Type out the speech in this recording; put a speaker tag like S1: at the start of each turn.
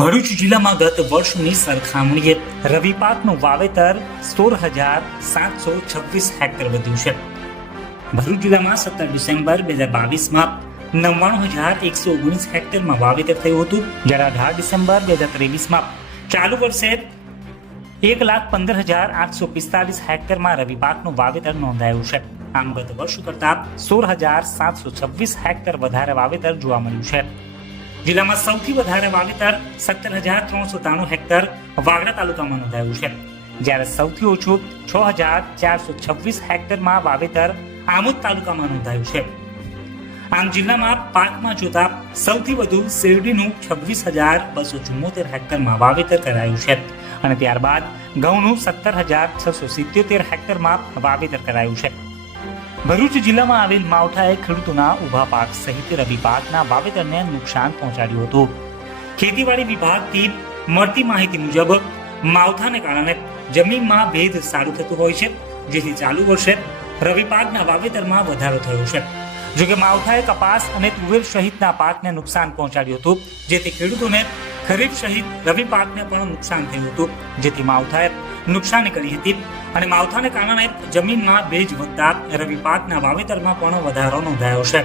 S1: ભરૂચ જિલ્લામાં ગત વર્ષની સરખામણીએ રવિ પાકનું વાવેતર સોળ હજાર સાતસો છવ્વીસ હેક્ટર વધ્યું છે. ભરૂચ જિલ્લામાં સત્તર ડિસેમ્બર બે હજાર બાવીસમાં નવ્વાણું હજાર એકસો ઓગણીસ હેક્ટરમાં વાવેતર થયું હતું. જ્યારે અઢાર ડિસેમ્બર બે હજાર ત્રેવીસમાં ચાલુ વર્ષે એક લાખ પંદર હજાર આઠસો પિસ્તાલીસ હેક્ટરમાં રવિ પાકનું વાવેતર નોંધાયું છે. આમ ગત વર્ષ કરતા સોળ હજાર સાતસો છવ્વીસ હેક્ટર વધારે વાવેતર જોવા મળ્યું છે. જિલ્લામાં સૌથી વધારે વાવેતર સત્તર હજાર ત્રણસો ત્રાણું હેક્ટર વાગડા તાલુકામાં નોંધાયું છે. જ્યારે સૌથી ઓછું છ હજાર ચારસો છવ્વીસ હેક્ટરમાં વાવેતર આમોદ તાલુકામાં નોંધાયું છે. આમ જિલ્લામાં પાકમાં જોતા સૌથી વધુ શેરડીનું છવ્વીસ હજાર બસો ચુમ્મોતેર હેક્ટરમાં વાવેતર કરાયું છે અને ત્યારબાદ ઘઉંનું સત્તર હજાર છસો સિત્યોતેર હેક્ટરમાં વાવેતર કરાયું છે. ભરૂચ જિલ્લામાં આવેલ માવઠાએ ખેડૂતોના ઊભા પાક સહિત રવિ પાકના વાવેતરને નુકસાન પહોંચાડ્યું હતું. ખેતીવાડી વિભાગથી મળતી માહિતી મુજબ, માવઠાને કારણે જમીનમાં ભેજ સારું થતું હોય છે, જેથી ચાલુ વર્ષે રવિ પાકના વાવેતરમાં વધારો થયો છે. જોકે માવઠાએ કપાસ અને તુવેર સહિતના પાકને નુકસાન પહોંચાડ્યું હતું, જેથી ખેડૂતોને ખરીફ સહિત રવિ પાકને પણ નુકસાન થયું હતું, જેથી માવઠાએ નુકસાની કરી હતી. અને માવઠાને કારણે જમીનમાં ભેજ વધતા રવિ પાકના વાવેતરમાં પણ વધારો નોંધાયો છે.